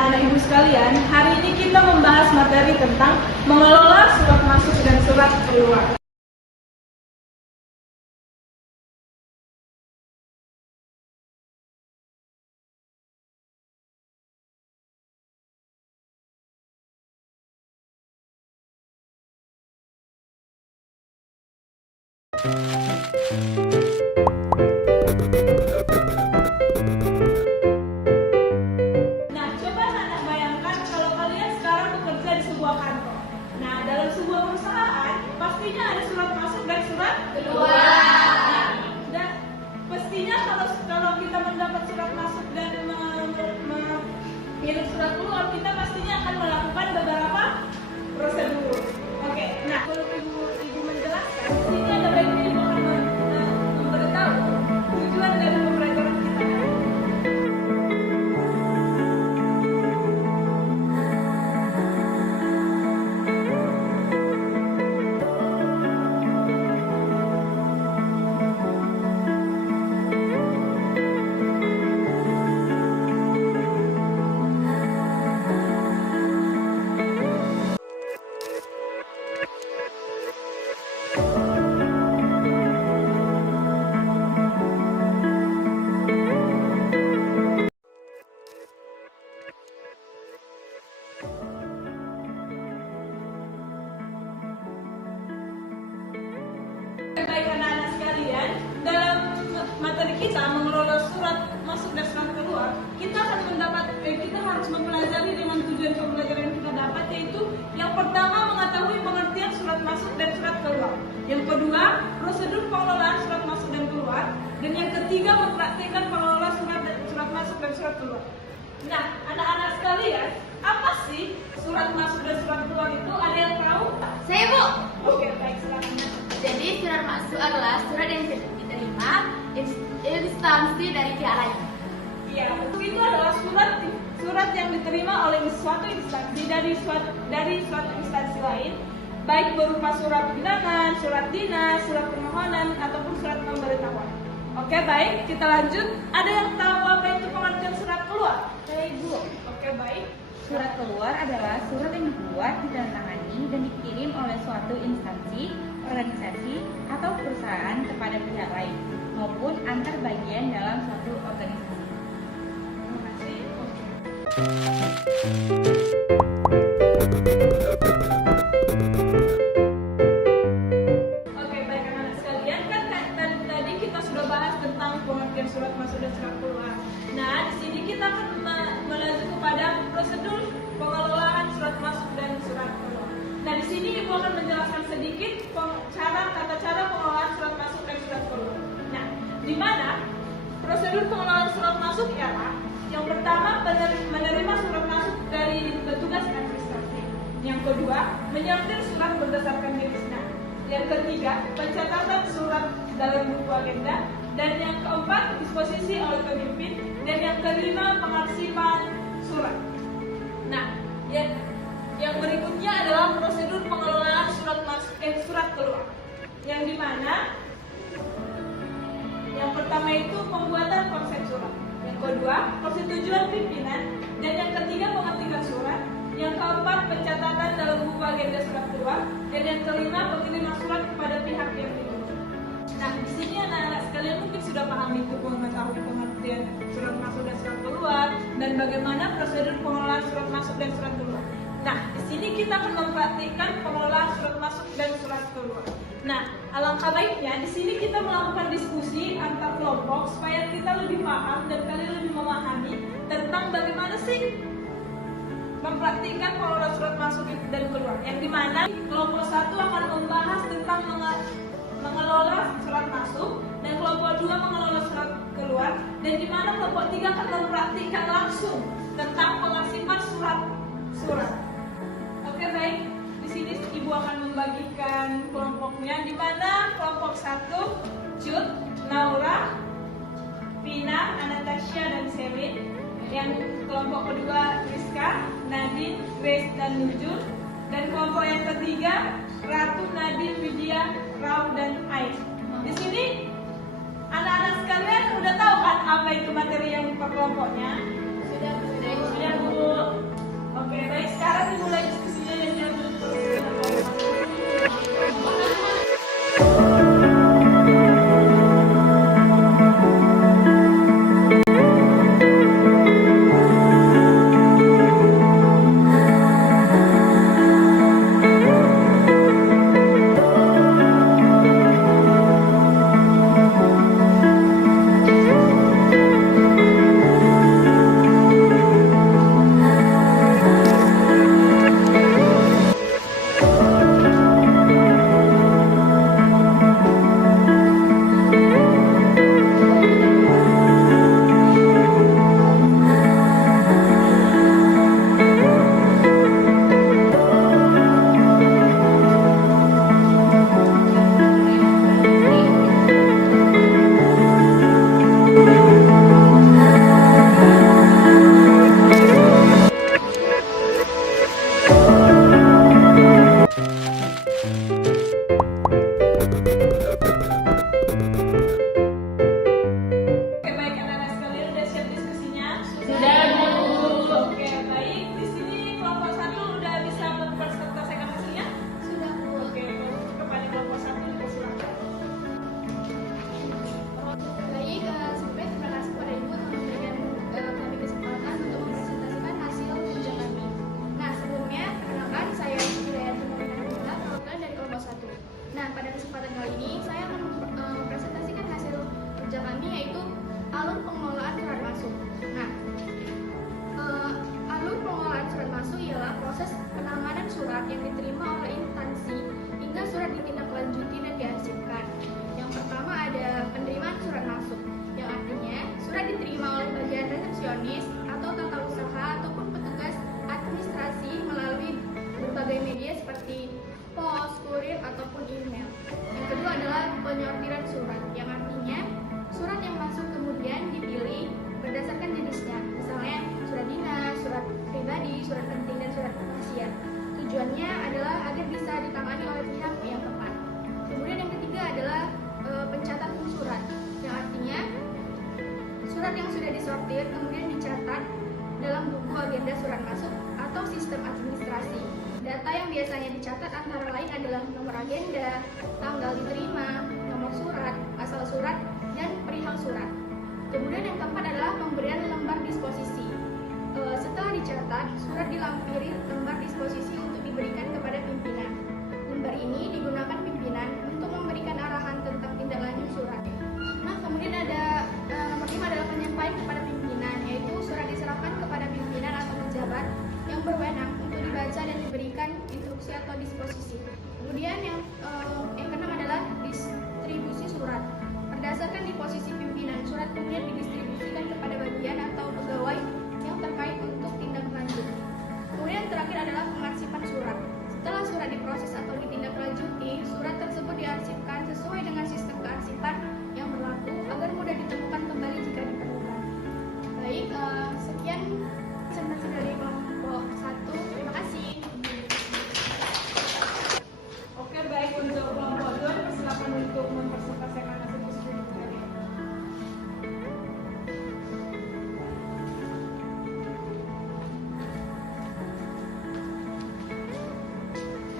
anak-anak ibu sekalian, hari ini kita membahas materi tentang mengelola surat masuk dan surat keluar. Nah, coba anak bayangkan kalau kalian sekarang bekerja di sebuah kantor. Nah, dalam sebuah perusahaan pastinya ada surat masuk dan surat keluar. Nah, dan pastinya kalau kita mendapat surat masuk dan mengirim surat keluar, kita pastinya akan melakukan beberapa prosedur. Oke, nah kalau ibu menjelaskan, di sini ada baiknya ibu akan memberitahu tujuan dari pembelajaran kita. Baik anak-anak sekalian, dalam materi kita mengelola surat masuk dan surat keluar, kita harus mempelajari dengan tujuan pembelajaran yang kita dapat, yaitu yang pertama mengetahui pengertian surat masuk dan surat keluar, yang kedua prosedur pengelolaan surat masuk dan keluar, dan yang ketiga mempraktikkan pengelola surat masuk dan surat keluar. Nah, anak-anak sekalian, apa sih surat masuk dan surat keluar itu? Ada yang tahu? Saya, Bu. Oke, baik, silakan. Jadi surat masuk adalah surat yang diterima instansi dari pihak lain. Iya, itu adalah surat yang diterima oleh suatu instansi dari suatu instansi lain, baik berupa surat undangan, surat dinas, surat permohonan, ataupun surat pemberitahuan. Oke, baik, kita lanjut. Ada yang tahu apa itu pengertian surat keluar? Saya, Bu. Oke, baik. Surat keluar adalah surat yang dibuat, ditandatangani, dan dikirim oleh suatu instansi, organisasi, atau perusahaan kepada pihak lain, maupun antar bagian dalam suatu organisasi. Terima kasih. Oke, baik anak-anak sekalian, kan tadi kita sudah bahas tentang pengertian surat masuk dan surat keluar. Nah, di sini kita akan melanjut kepada prosedur pengelolaan surat masuk dan surat keluar. Nah, di sini Ibu akan menjelaskan sedikit tata cara pengelolaan surat masuk dan surat keluar. Nah, di mana prosedur pengelolaan surat masuk ialah yang pertama menerima surat masuk dari petugas administrasi. Yang kedua, menyortir surat berdasarkan jenisnya. Yang ketiga, pencatatan surat dalam buku agenda. Dan yang keempat, disposisi oleh pemimpin. Dan yang kelima, pengarsipan surat. Nah, yang berikutnya adalah prosedur pengelolaan surat keluar. Yang dimana yang pertama itu pembuatan konsep surat. Yang kedua, persetujuan pimpinan. Dan yang ketiga, pengetikan surat. Yang keempat, pencatatan dalam buku agenda surat keluar. Dan yang kelima, pengiriman surat kepada pihak yang ditunjuk. Nah, di sini anak-anak sekalian mungkin sudah paham itu mengetahui pengertian surat masuk dan surat keluar dan bagaimana prosedur pengelolaan surat masuk dan surat keluar. Nah, di sini kita akan mempraktikkan pengelolaan surat masuk dan surat keluar. Nah, alangkah baiknya di sini kita melakukan diskusi antar kelompok supaya kita lebih paham dan kalian lebih memahami tentang bagaimana sih mempraktikkan pengelolaan surat masuk dan keluar. Yang dimana kelompok 1 akan membahas tentang mengelola surat masuk dan kelompok 2 mengelola surat keluar, dan di mana kelompok 3 akan mempraktikkan langsung tentang pengarsipan surat. Oke, baik. Di sini Ibu akan membagikan kelompoknya, di mana kelompok 1 Cut, Naura, Pina, Anastasia dan Selin. Yang kelompok kedua Rizka, Nadine, Grace dan Nujul. Dan kelompok yang ketiga Ratu, Nadine, Widya, Rau dan Ais. Di sini anak-anak sekalian udah tahu kan apa itu materi yang per kelompoknya? Sudah, Bu. Oke, baik. Sekarang dimulai diskusinya yang diambil. Oke, baik anak-anak sekalian, udah siap diskusinya? Sudah, Bu. Oke, baik. Di sini kelompok 1 udah bisa mempresentasikan hasilnya? Sudah, Bu. Oke, kepada kelompok 1 dipersilakan. Baik, sebelumnya terima kasih kepada Ibu telah memberikan kami kesempatan untuk mempresentasikan hasil kerja kami. Nah, sebelumnya perkenalkan saya Hidayati Nurina, perwakilan dari kelompok 1. Nah, pada kesempatan kali ini saya akan mempresentasikan hasil kerja kami, yaitu alur pengelolaan surat masuk. Nah, alur pengelolaan surat masuk ialah proses penanganan surat yang diterima oleh instansi hingga surat ditindaklanjuti dan diarsipkan. Yang pertama ada penerimaan surat masuk, yang artinya surat diterima oleh bagian resepsionis atau tata usaha ataupun petugas administrasi melalui berbagai media seperti pos, kurir, ataupun email. Yang kedua adalah penyortiran surat, yang artinya surat yang masuk kemudian dipilih berdasarkan jenisnya, misalnya surat dinas, surat pribadi, surat penting, dan surat wasiat. Tujuannya adalah agar bisa ditangani oleh pihak yang tepat. Kemudian yang ketiga adalah pencatatan surat, yang artinya surat yang sudah disortir kemudian dicatat dalam buku agenda surat masuk atau sistem administrasi. Data yang biasanya dicatat antara lain adalah nomor agenda, tanggal diterima, nomor surat, asal surat, dan perihal surat. Kemudian yang keempat adalah pemberian lembar disposisi. Setelah dicatat, surat dilampiri lembar disposisi untuk diberikan kepada pimpinan. Lembar ini digunakan pimpinan untuk memberikan arahan tentang tindak lanjut surat. Nah, kemudian ada nomor 5 adalah penyampaian kepada pimpinan, yaitu surat diserahkan kepada pimpinan atau pejabat yang berwenang untuk dibaca dan diberikan instruksi atau disposisi. Kemudian yang keenam adalah distribusi surat. Berdasarkan di posisi pimpinan, surat kemudian didistribusikan kepada bagian atau pegawai yang terkait untuk tindak lanjut. Kemudian terakhir adalah pengarsipan surat. Setelah surat diproses atau ditindaklanjuti, surat tersebut diarsipkan sesuai dengan sistem kearsipan yang berlaku agar mudah ditemukan kembali jika diperlukan. Baik, sekian presentasi dari kelompok 1. Terima kasih. Oke, baik. Untuk kelompok 2 dipersilakan untuk mempresentasikan hasil diskusi kalian.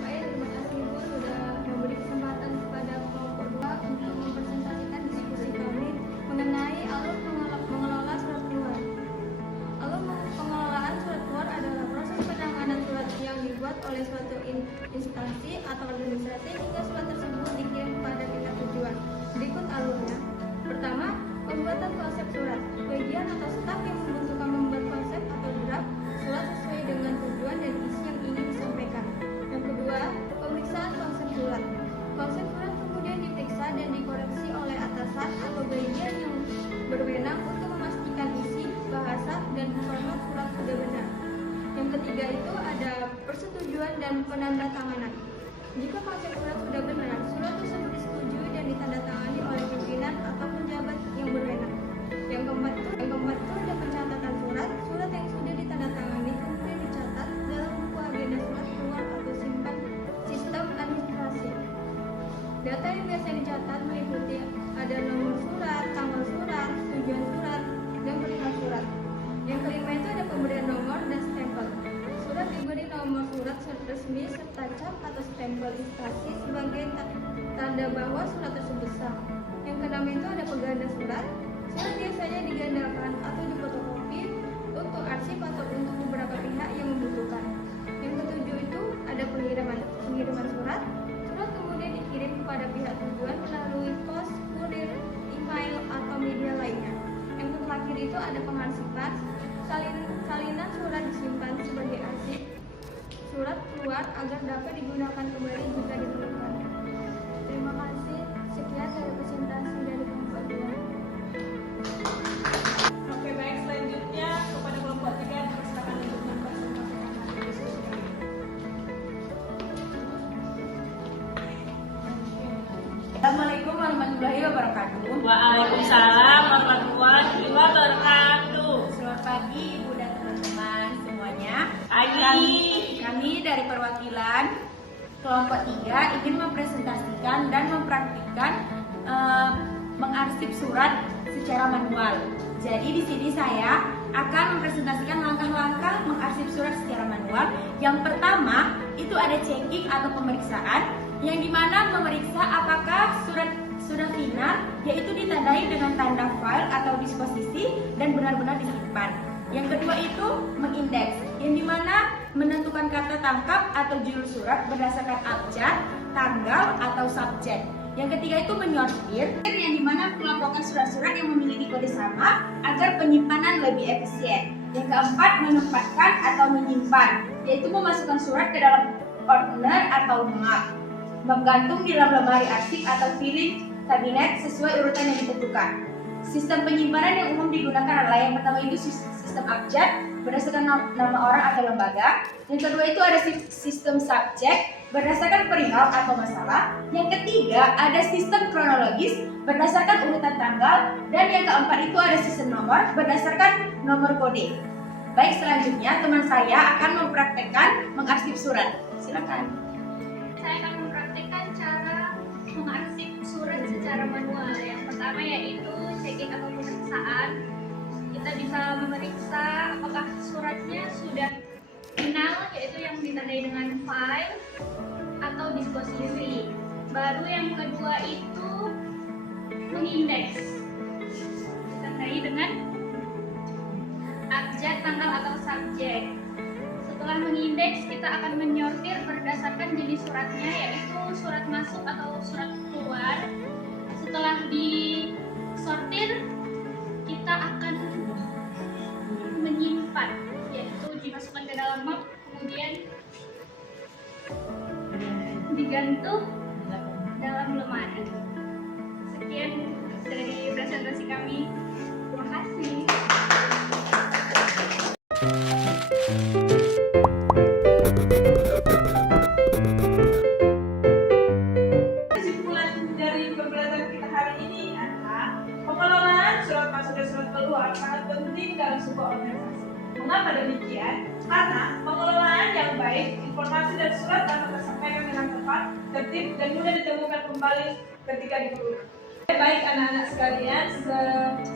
Baik, terima kasih Ibu sudah memberi kesempatan kepada kelompok 2 untuk mempresentasikan diskusi kami mengenai alur mengelola surat keluar. Alur pengelolaan surat keluar adalah proses penanganan surat yang dibuat oleh suatu instansi atau organisasi hingga surat tersebut dikirim kepada pihak tujuan. Berikut alurnya. Pertama, pembuatan konsep surat. Bagian atau staf yang membuat konsep atau draft surat sesuai dengan tujuan dan isi yang ingin disampaikan. Yang kedua, pemeriksaan konsep surat. Konsep surat kemudian diperiksa dan dikoreksi oleh atasan atau bagian yang berwenang untuk memastikan isi, bahasa, dan format surat sudah benar. Yang ketiga itu ada persetujuan dan penandatanganan. Jika konsep surat sudah benar, surat tersebut disetujui dan ditandatangani oleh pimpinan atau pejabat yang berwenang. Yang keempat itu ada pencatatan surat. Surat yang sudah ditandatangani kemudian dicatat dalam buku agenda surat keluar atau simpan sistem administrasi. Data yang biasa dicatat meliputi ada nomor surat, tanggal surat, tujuan surat, dan perihal surat. Yang kelima itu ada surat resmi serta cap atau stempel instansi sebagai tanda bahwa surat tersebut sah. Yang keenam itu ada pengganda surat. Surat biasanya digandakan atau difotokopi untuk arsip atau untuk beberapa pihak yang membutuhkan. Yang ketujuh itu ada pengiriman surat. Surat kemudian dikirim kepada pihak tujuan melalui pos, kurir, email atau media lainnya. Yang terakhir itu ada pengarsipan. Salinan surat disimpan sebagai arsip surat keluar agar dapat digunakan kembali jika diperlukan. Terima kasih. Sekian dari presentasi dari kelompok 2. Oke, baik, selanjutnya kepada kelompok 3 dipersilakan untuk mempresentasikan diskusi kali ini. Assalamualaikum warahmatullahi wabarakatuh. Waalaikumsalam warahmatullahi wabarakatuh. Selamat pagi Ibu dan teman-teman semuanya. Kami dari perwakilan kelompok 3 ingin mempresentasikan dan mempraktikkan mengarsip surat secara manual. Jadi di sini saya akan mempresentasikan langkah-langkah mengarsip surat secara manual. Yang pertama itu ada checking atau pemeriksaan, yang dimana memeriksa apakah surat sudah final, yaitu ditandai dengan tanda file atau disposisi dan benar-benar disimpan. Yang kedua itu mengindeks, yang dimana menentukan kata tangkap atau judul surat berdasarkan abjad, tanggal atau subjek. Yang ketiga itu menyortir, yang dimana melaporkan surat-surat yang memiliki kode sama agar penyimpanan lebih efisien. Yang keempat menempatkan atau menyimpan, yaitu memasukkan surat ke dalam ordner atau map, menggantung di dalam lemari arsip atau filing kabinet sesuai urutan yang ditentukan. Sistem penyimpanan yang umum digunakan adalah yang pertama itu sistem abjad berdasarkan nama orang atau lembaga. Yang kedua itu ada sistem subjek berdasarkan perihal atau masalah. Yang ketiga ada sistem kronologis berdasarkan urutan tanggal. Dan yang keempat itu ada sistem nomor berdasarkan nomor kode. Baik, selanjutnya teman saya akan mempraktekkan mengarsip surat. Silakan. Saya akan mempraktikkan cara mengarsip surat secara manual. Yang pertama yaitu checking atau pemeriksaan. Kita bisa memeriksa apakah suratnya sudah final, yaitu yang ditandai dengan file atau disposisi. Baru yang kedua itu mengindeks, ditandai dengan abjad, tanggal atau subjek. Setelah mengindeks, kita akan menyortir berdasarkan jenis suratnya, yaitu surat masuk atau surat keluar. Setelah disortir, kita akan menyimpan, yaitu dimasukkan ke dalam map, kemudian digantung dalam lemari. Sekian dari presentasi kami. Terima kasih. Kesimpulan dari pembelajaran kita hari ini adalah pengelolaan surat masuk dan surat keluar sangat penting dalam sebuah organisasi. Mengapa demikian? Karena pengelolaan yang baik, informasi dan surat dapat tersampaikan dengan tepat, tertib, dan mudah ditemukan kembali ketika diperlukan. Baik anak-anak sekalian,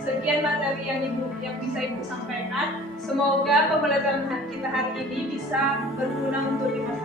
sekian materi yang bisa Ibu sampaikan. Semoga pembelajaran kita hari ini bisa berguna untuk di masa